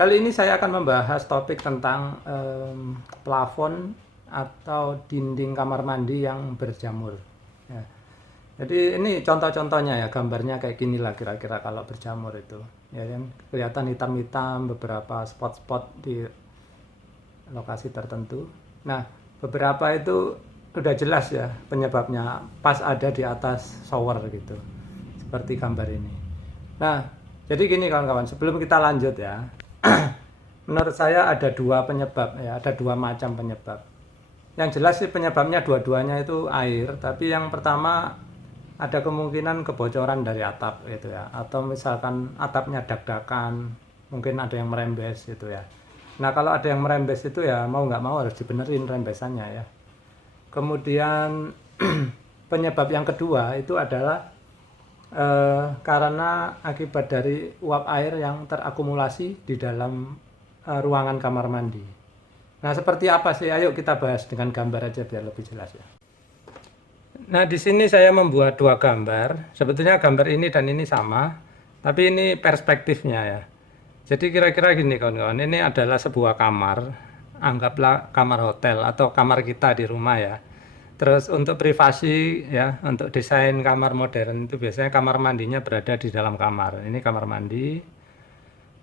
Kali ini saya akan membahas topik tentang plafon atau dinding kamar mandi yang berjamur. Ya. Jadi ini contoh-contohnya ya, gambarnya kayak gini lah kira-kira kalau berjamur itu. Ya kan, kelihatan hitam-hitam beberapa spot-spot di lokasi tertentu. Nah, beberapa itu udah jelas ya penyebabnya, pas ada di atas shower gitu. Seperti gambar ini. Nah, jadi gini kawan-kawan, sebelum kita lanjut ya, menurut saya ada dua penyebab ya, ada dua macam penyebab. Yang jelas sih penyebabnya dua-duanya itu air, tapi yang pertama ada kemungkinan kebocoran dari atap gitu ya, atau misalkan atapnya dak-dakan, mungkin ada yang merembes gitu ya. Nah kalau ada yang merembes itu ya mau nggak mau harus dibenerin rembesannya ya. Kemudian penyebab yang kedua itu adalah karena akibat dari uap air yang terakumulasi di dalam ruangan kamar mandi. Nah, seperti apa sih? Ayo kita bahas dengan gambar aja biar lebih jelas ya. Nah, di sini saya membuat dua gambar. Sebetulnya gambar ini dan ini sama, tapi ini perspektifnya ya. Jadi kira-kira gini kawan-kawan, ini adalah sebuah kamar, anggaplah kamar hotel atau kamar kita di rumah ya. Terus untuk privasi ya, untuk desain kamar modern itu biasanya kamar mandinya berada di dalam kamar. Ini kamar mandi.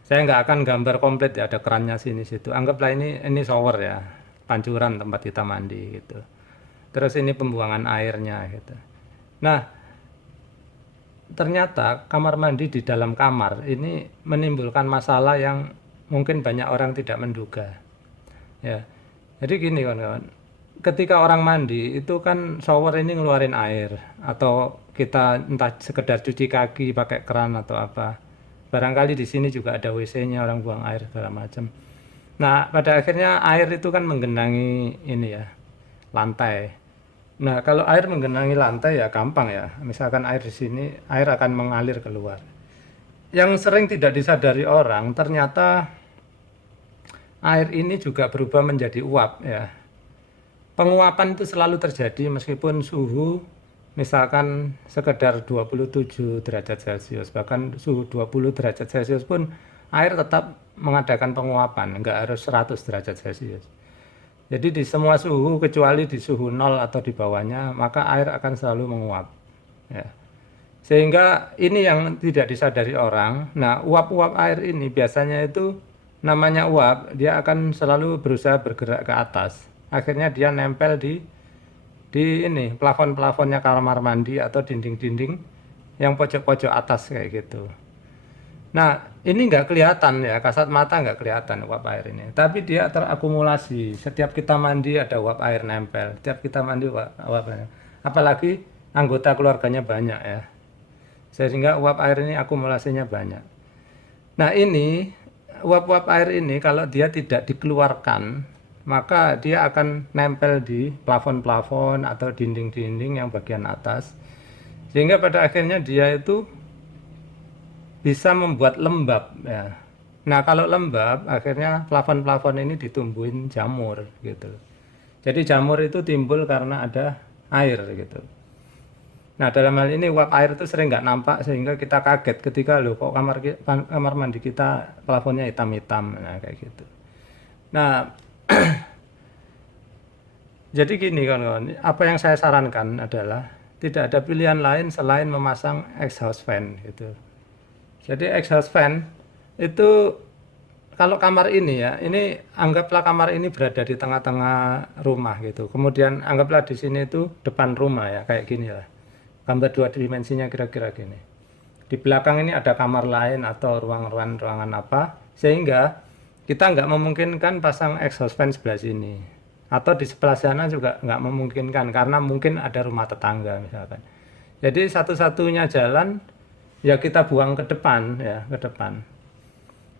Saya nggak akan gambar komplit ya, ada kerannya sini situ. Anggaplah ini shower ya, pancuran tempat kita mandi gitu. Terus ini pembuangan airnya gitu. Nah, ternyata kamar mandi di dalam kamar ini menimbulkan masalah yang mungkin banyak orang tidak menduga. Ya, jadi gini kawan-kawan, ketika orang mandi itu kan shower ini ngeluarin air, atau kita entah sekedar cuci kaki pakai keran atau apa. Barangkali di sini juga ada WC-nya, orang buang air segala macam. Nah, pada akhirnya air itu kan menggenangi ini ya, lantai. Nah, kalau air menggenangi lantai ya gampang ya. Misalkan air di sini, air akan mengalir keluar. Yang sering tidak disadari orang, ternyata air ini juga berubah menjadi uap ya. Penguapan itu selalu terjadi meskipun suhu misalkan sekedar 27 derajat Celcius, bahkan suhu 20 derajat Celcius pun air tetap mengadakan penguapan, enggak harus 100 derajat Celcius. Jadi di semua suhu kecuali di suhu 0 atau di bawahnya, maka air akan selalu menguap. Ya. Sehingga ini yang tidak disadari orang. Nah, uap-uap air ini biasanya itu namanya uap, dia akan selalu berusaha bergerak ke atas. Akhirnya dia nempel di ini plafon-plafonnya kamar mandi atau dinding-dinding yang pojok-pojok atas kayak gitu. Nah, ini nggak kelihatan ya, kasat mata nggak kelihatan uap air ini. Tapi dia terakumulasi. Setiap kita mandi ada uap air nempel. Setiap kita mandi uap air. Apalagi anggota keluarganya banyak ya. Sehingga uap air ini akumulasinya banyak. Nah, ini uap-uap air ini kalau dia tidak dikeluarkan, maka dia akan nempel di plafon-plafon atau dinding-dinding yang bagian atas, sehingga pada akhirnya dia itu bisa membuat lembab ya. Nah, kalau lembab akhirnya plafon-plafon ini ditumbuhin jamur gitu. Jadi jamur itu timbul karena ada air gitu. Nah, dalam hal ini uap air itu sering nggak nampak sehingga kita kaget ketika loh kok kamar mandi kita plafonnya hitam-hitam, nah kayak gitu. Nah, jadi gini kawan-kawan, apa yang saya sarankan adalah tidak ada pilihan lain selain memasang exhaust fan gitu. Jadi exhaust fan itu kalau kamar ini ya, ini anggaplah kamar ini berada di tengah-tengah rumah gitu. Kemudian anggaplah di sini itu depan rumah ya, kayak gini lah. Gambar dua dimensinya kira-kira gini. Di belakang ini ada kamar lain atau ruangan apa, sehingga kita nggak memungkinkan pasang exhaust fan sebelah sini. Atau di sebelah sana juga nggak memungkinkan, karena mungkin ada rumah tetangga misalkan. Jadi satu-satunya jalan ya kita buang ke depan ya, ke depan.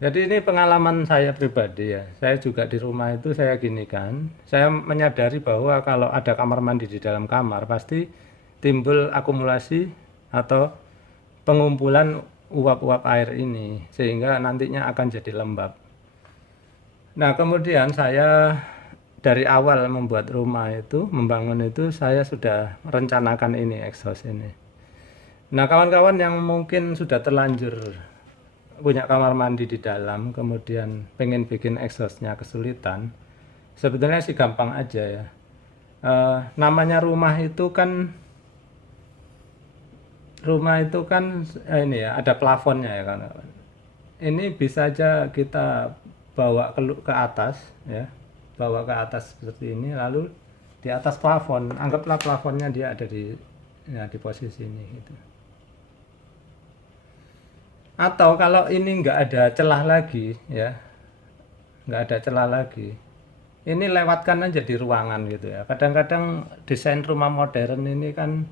Jadi ini pengalaman saya pribadi ya. Saya juga di rumah itu saya gini kan. Saya menyadari bahwa kalau ada kamar mandi di dalam kamar pasti timbul akumulasi atau pengumpulan uap-uap air ini sehingga nantinya akan jadi lembab. Nah, kemudian saya dari awal membuat rumah itu, membangun itu, saya sudah rencanakan ini exhaust ini. Nah, kawan-kawan yang mungkin sudah terlanjur punya kamar mandi di dalam, kemudian pengen bikin exhaustnya kesulitan, sebetulnya sih gampang aja ya. Namanya rumah itu kan ini ya ada plafonnya ya kan. Ini bisa aja kita bawa ke atas ya, bawa ke atas seperti ini, lalu di atas plafon, anggaplah plafonnya dia ada di ya, di posisi ini gitu. Atau kalau ini nggak ada celah lagi ya, nggak ada celah lagi, ini lewatkan aja di ruangan gitu ya. Kadang-kadang desain rumah modern ini kan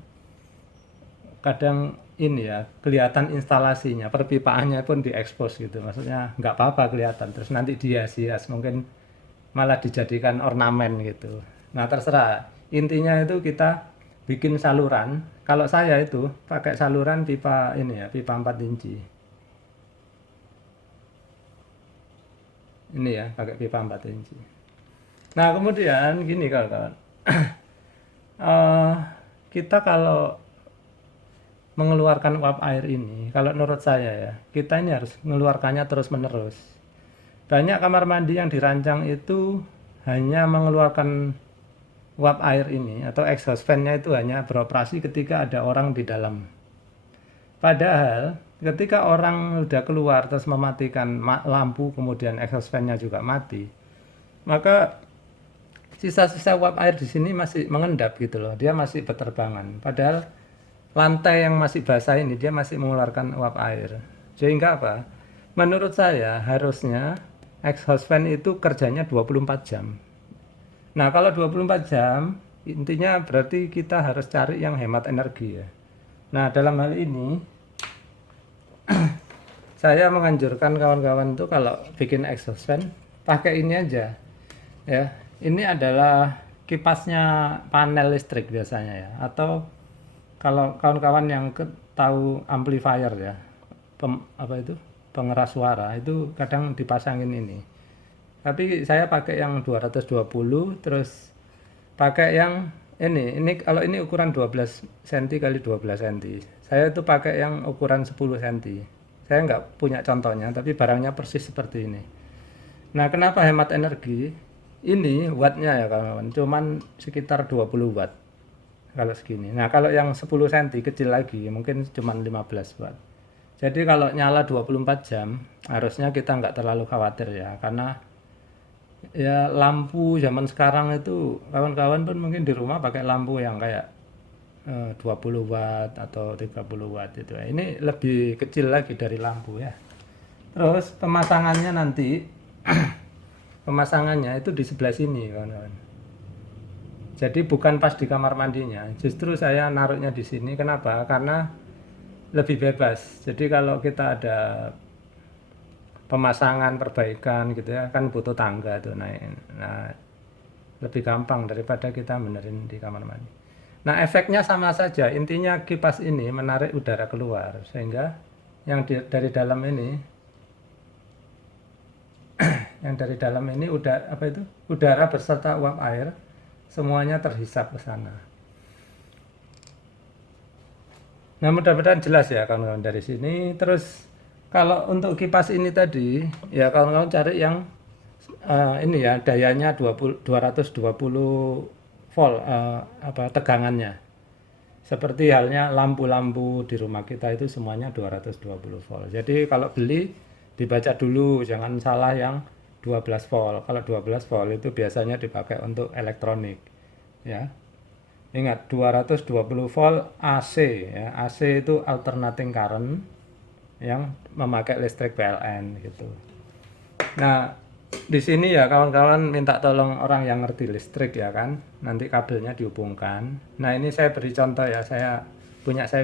kadang ini ya kelihatan instalasinya, perpipaannya pun diekspos gitu, maksudnya nggak apa-apa kelihatan, terus nanti dihias-hias, mungkin malah dijadikan ornamen gitu. Nah terserah, intinya itu kita bikin saluran. Kalau saya itu pakai saluran pipa ini ya, pipa 4 inci ini ya, pakai pipa 4 inci. Nah kemudian gini kawan-kawan, Eh, kita kalau mengeluarkan uap air ini, kalau menurut saya ya, kita ini harus mengeluarkannya terus-menerus. Banyak kamar mandi yang dirancang itu hanya mengeluarkan uap air ini atau exhaust fan-nya itu hanya beroperasi ketika ada orang di dalam. Padahal ketika orang udah keluar terus mematikan lampu, kemudian exhaust fan-nya juga mati, maka sisa-sisa uap air di sini masih mengendap gitu loh, dia masih berterbangan. Padahal lantai yang masih basah ini dia masih mengeluarkan uap air. Sehingga apa? Menurut saya harusnya exhaust fan itu kerjanya 24 jam. Nah, kalau 24 jam intinya berarti kita harus cari yang hemat energi ya. Nah, dalam hal ini saya menganjurkan kawan-kawan tuh kalau bikin exhaust fan pakai ini aja ya. Ini adalah kipasnya panel listrik biasanya ya, atau kalau kawan-kawan yang tahu amplifier ya, apa itu pengeras suara itu kadang dipasangin ini. Tapi saya pakai yang 220, terus pakai yang ini kalau ini ukuran 12 cm kali 12 cm. Saya itu pakai yang ukuran 10 cm. Saya nggak punya contohnya, tapi barangnya persis seperti ini. Nah, kenapa hemat energi? Ini wattnya ya kawan-kawan, cuman sekitar 20 watt kalau segini. Nah, kalau yang 10 cm kecil lagi mungkin cuma 15 watt. Jadi kalau nyala 24 jam harusnya kita nggak terlalu khawatir ya, karena ya lampu zaman sekarang itu kawan-kawan pun mungkin di rumah pakai lampu yang kayak 20 watt atau 30 watt itu. Ini lebih kecil lagi dari lampu ya. Terus pemasangannya nanti pemasangannya itu di sebelah sini kawan-kawan. Jadi bukan pas di kamar mandinya, justru saya naruhnya di sini. Kenapa? Karena lebih bebas. Jadi kalau kita ada pemasangan perbaikan gitu ya, kan butuh tangga tuh naik. Nah, lebih gampang daripada kita benerin di kamar mandi. Nah, efeknya sama saja. Intinya kipas ini menarik udara keluar sehingga yang dari dalam ini udara beserta uap air semuanya terhisap ke sana. Nah, mudah-mudahan jelas ya kawan-kawan dari sini. Terus kalau untuk kipas ini tadi ya kawan-kawan cari yang ini ya dayanya 220 volt tegangannya. Seperti halnya lampu-lampu di rumah kita itu semuanya 220 volt. Jadi kalau beli dibaca dulu, jangan salah yang 12 volt. Kalau 12 volt itu biasanya dipakai untuk elektronik ya. Ingat 220 volt AC ya. AC itu alternating current yang memakai listrik PLN gitu. Nah, di sini ya kawan-kawan minta tolong orang yang ngerti listrik ya kan. Nanti kabelnya dihubungkan. Nah, ini saya beri contoh ya. Saya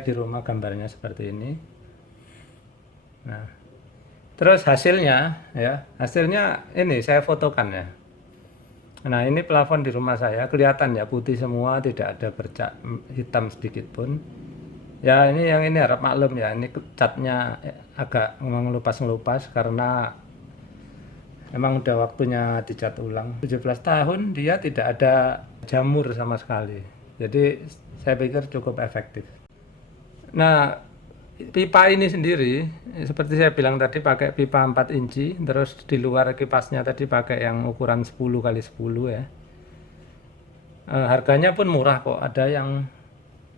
di rumah gambarnya seperti ini. Nah, terus hasilnya ini saya fotokan ya. Nah, ini plafon di rumah saya kelihatan ya putih semua, tidak ada bercak hitam sedikit pun. Ya, ini harap maklum ya, ini catnya agak ngelupas-ngelupas karena emang udah waktunya dicat ulang. 17 tahun dia tidak ada jamur sama sekali. Jadi saya pikir cukup efektif. Nah, pipa ini sendiri, seperti saya bilang tadi pakai pipa 4 inci, terus di luar kipasnya tadi pakai yang ukuran 10 kali 10 ya. Harganya pun murah kok, ada yang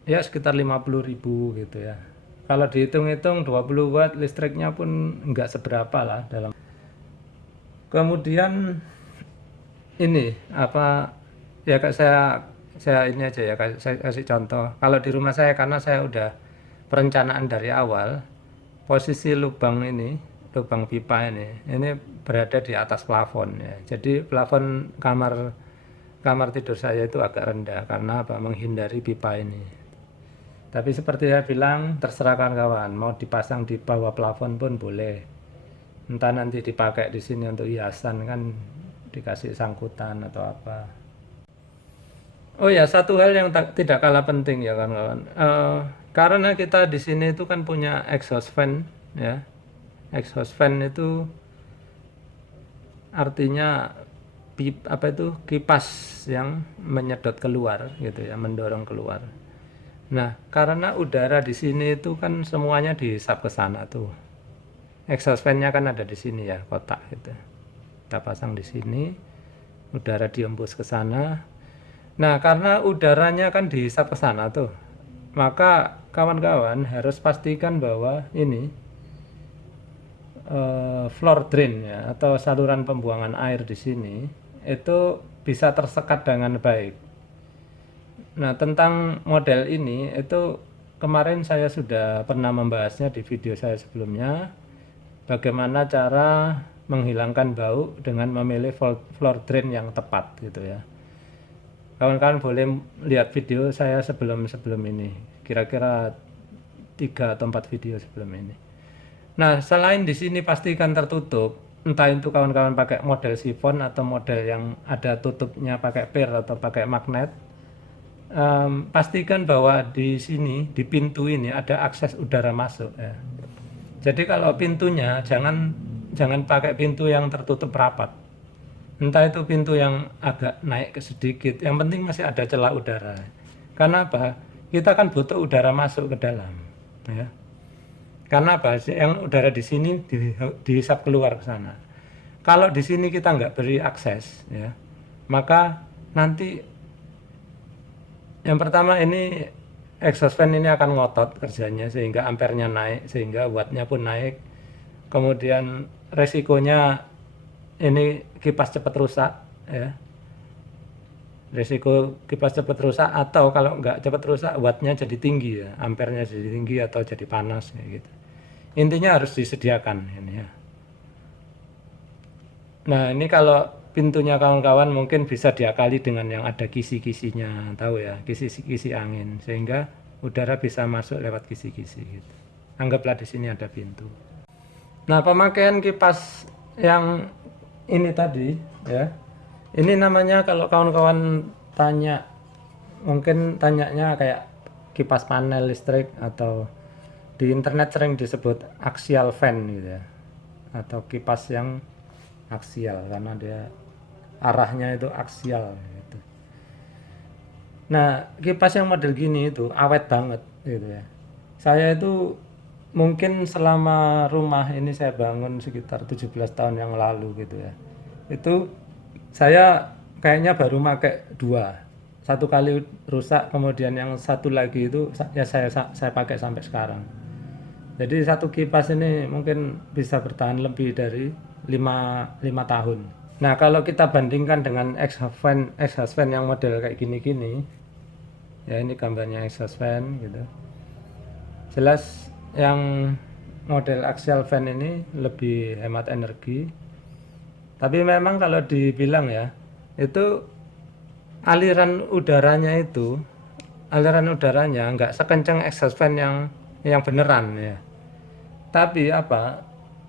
ya sekitar 50.000 gitu ya. Kalau dihitung-hitung 20 watt listriknya pun nggak seberapa lah dalam. Kemudian ini apa ya kak, saya ini aja ya, saya kasih contoh. Kalau di rumah saya, karena saya udah perencanaan dari awal, posisi lubang pipa ini berada di atas plafon ya. Jadi plafon kamar kamar tidur saya itu agak rendah karena apa, menghindari pipa ini. Tapi seperti saya bilang, terserah kawan-kawan, mau dipasang di bawah plafon pun boleh. Entah nanti dipakai di sini untuk hiasan kan, dikasih sangkutan atau apa. Oh ya, satu hal yang tidak kalah penting ya kawan-kawan. Karena kita di sini itu kan punya exhaust fan ya. Exhaust fan itu artinya kipas yang menyedot keluar gitu ya, mendorong keluar. Nah, karena udara di sini itu kan semuanya dihisap ke sana tuh. Exhaust fan-nya kan ada di sini ya, kotak gitu. Kita pasang di sini, udara diembus ke sana. Nah, karena udaranya kan dihisap ke sana tuh, maka kawan-kawan harus pastikan bahwa ini floor drain ya, atau saluran pembuangan air di sini itu bisa tersekat dengan baik. Nah, tentang model ini itu kemarin saya sudah pernah membahasnya di video saya sebelumnya, bagaimana cara menghilangkan bau dengan memilih floor drain yang tepat gitu ya. Kawan-kawan boleh lihat video saya sebelum ini, kira-kira 3 atau 4 video sebelum ini. Nah, selain di sini pastikan tertutup, entah itu kawan-kawan pakai model sifon atau model yang ada tutupnya pakai per atau pakai magnet. Pastikan bahwa di sini, di pintu ini ada akses udara masuk ya. Jadi kalau pintunya jangan pakai pintu yang tertutup rapat. Entah itu pintu yang agak naik ke sedikit, yang penting masih ada celah udara. Karena apa? Kita kan butuh udara masuk ke dalam ya. Karena apa? Yang udara di sini dihisap keluar ke sana. Kalau di sini kita nggak beri akses ya, maka nanti yang pertama ini exhaust fan ini akan ngotot kerjanya sehingga ampernya naik, sehingga wattnya pun naik. Kemudian resikonya ini kipas cepat rusak ya. Risiko kipas cepat rusak, atau kalau nggak cepat rusak wattnya jadi tinggi ya, ampernya jadi tinggi atau jadi panas kayak gitu. Intinya harus disediakan ini ya. Nah, ini kalau pintunya kawan-kawan mungkin bisa diakali dengan yang ada kisi-kisinya, tahu ya, kisi-kisi angin, sehingga udara bisa masuk lewat kisi-kisi gitu. Anggaplah di sini ada pintu. Nah, pemakaian kipas yang ini tadi ya, ini namanya kalau kawan-kawan tanya, mungkin tanyanya kayak kipas panel listrik, atau di internet sering disebut axial fan gitu ya, atau kipas yang aksial karena dia arahnya itu aksial gitu. Nah, kipas yang model gini itu awet banget gitu ya. Saya itu mungkin selama rumah ini saya bangun sekitar 17 tahun yang lalu gitu ya. Itu saya kayaknya baru pakai 2. Satu kali rusak, kemudian yang satu lagi itu ya saya pakai sampai sekarang. Jadi satu kipas ini mungkin bisa bertahan lebih dari 5 tahun. Nah, kalau kita bandingkan dengan exhaust fan yang model kayak gini-gini, ya ini gambarnya exhaust fan gitu. Jelas yang model axial fan ini lebih hemat energi. Tapi memang kalau dibilang ya, itu aliran udaranya nggak sekencang exhaust fan yang beneran ya. Tapi apa,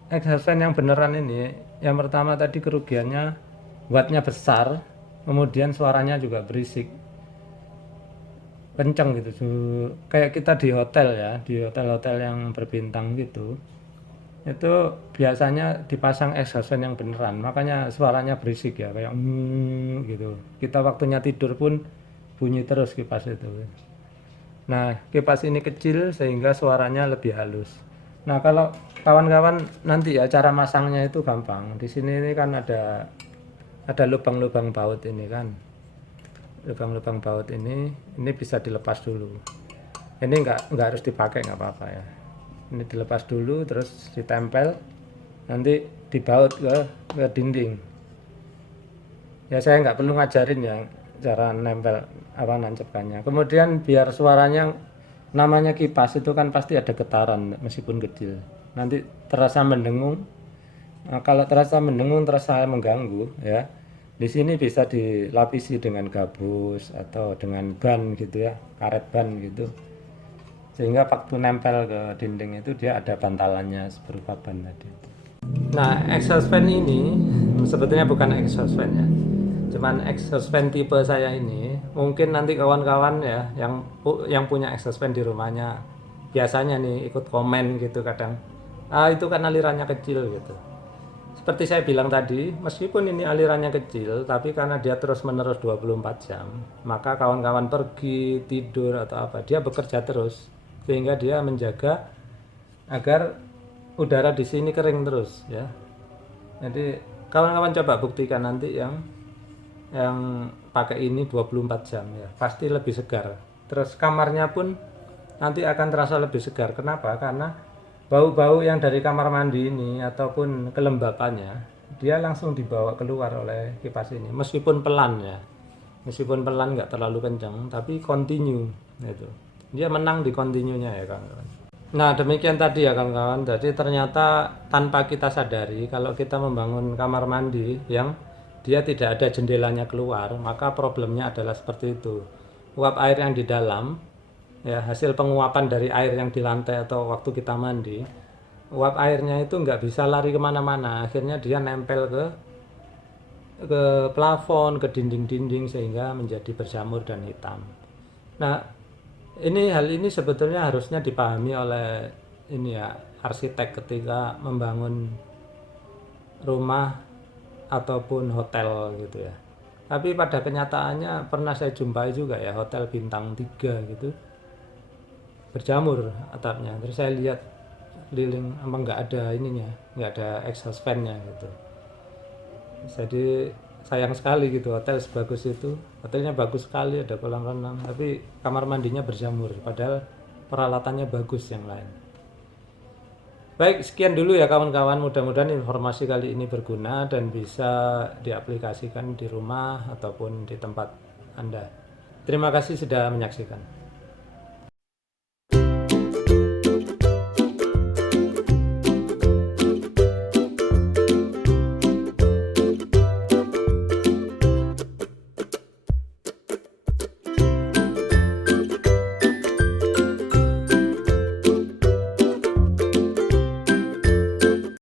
exhaust fan yang beneran ini, yang pertama tadi kerugiannya wattnya besar, kemudian suaranya juga berisik, kenceng gitu. Kayak kita di hotel ya, di hotel-hotel yang berbintang gitu, itu biasanya dipasang exhaust fan yang beneran, makanya suaranya berisik ya, kayak gitu. Kita waktunya tidur pun bunyi terus kipas itu. Nah, kipas ini kecil sehingga suaranya lebih halus. Nah, kalau kawan-kawan nanti ya cara masangnya itu gampang. Di sini ini kan ada lubang-lubang baut ini kan. Lubang-lubang baut ini bisa dilepas dulu. Ini nggak harus dipakai, nggak apa-apa ya. Ini dilepas dulu terus ditempel, nanti dibaut ke dinding. Ya saya nggak perlu ngajarin ya cara nempel apa nancapkannya. Kemudian biar suaranya, namanya kipas itu kan pasti ada getaran meskipun kecil. Nanti terasa mendengung. Nah, kalau terasa mendengung, terasa mengganggu ya. Di sini bisa dilapisi dengan gabus atau dengan ban gitu ya, karet ban gitu. Sehingga waktu nempel ke dinding itu dia ada bantalannya berupa ban tadi. Nah, exhaust fan ini sebetulnya bukan exhaust fan ya. Cuman exhaust fan tipe saya ini, mungkin nanti kawan-kawan ya yang punya exhaust fan di rumahnya biasanya nih ikut komen gitu kadang. Ah, itu kan alirannya kecil gitu. Seperti saya bilang tadi, meskipun ini alirannya kecil, tapi karena dia terus-menerus 24 jam, maka kawan-kawan pergi, tidur atau apa, dia bekerja terus sehingga dia menjaga agar udara di sini kering terus ya. Jadi kawan-kawan coba buktikan nanti yang pakai ini 24 jam ya, pasti lebih segar. Terus kamarnya pun nanti akan terasa lebih segar. Kenapa? Karena bau-bau yang dari kamar mandi ini ataupun kelembapannya dia langsung dibawa keluar oleh kipas ini, meskipun pelan ya, meskipun pelan nggak terlalu kencang tapi continue itu, dia menang di continue-nya ya kawan-kawan. Nah demikian tadi ya kawan-kawan, jadi ternyata tanpa kita sadari kalau kita membangun kamar mandi yang dia tidak ada jendelanya keluar, maka problemnya adalah seperti itu. Uap air yang di dalam ya, hasil penguapan dari air yang di lantai atau waktu kita mandi, uap airnya itu nggak bisa lari kemana-mana, akhirnya dia nempel ke plafon, ke dinding-dinding sehingga menjadi berjamur dan hitam. Nah hal ini sebetulnya harusnya dipahami oleh ini ya, arsitek ketika membangun rumah ataupun hotel gitu ya. Tapi pada kenyataannya pernah saya jumpai juga ya hotel bintang 3 gitu, berjamur atapnya. Terus saya lihat keliling emang nggak ada ininya, nggak ada exhaust fan-nya gitu. Jadi sayang sekali gitu, hotel sebagus itu, hotelnya bagus sekali, ada kolam renang, tapi kamar mandinya berjamur padahal peralatannya bagus yang lain. Baik, sekian dulu ya kawan-kawan, mudah-mudahan informasi kali ini berguna dan bisa diaplikasikan di rumah ataupun di tempat Anda. Terima kasih sudah menyaksikan.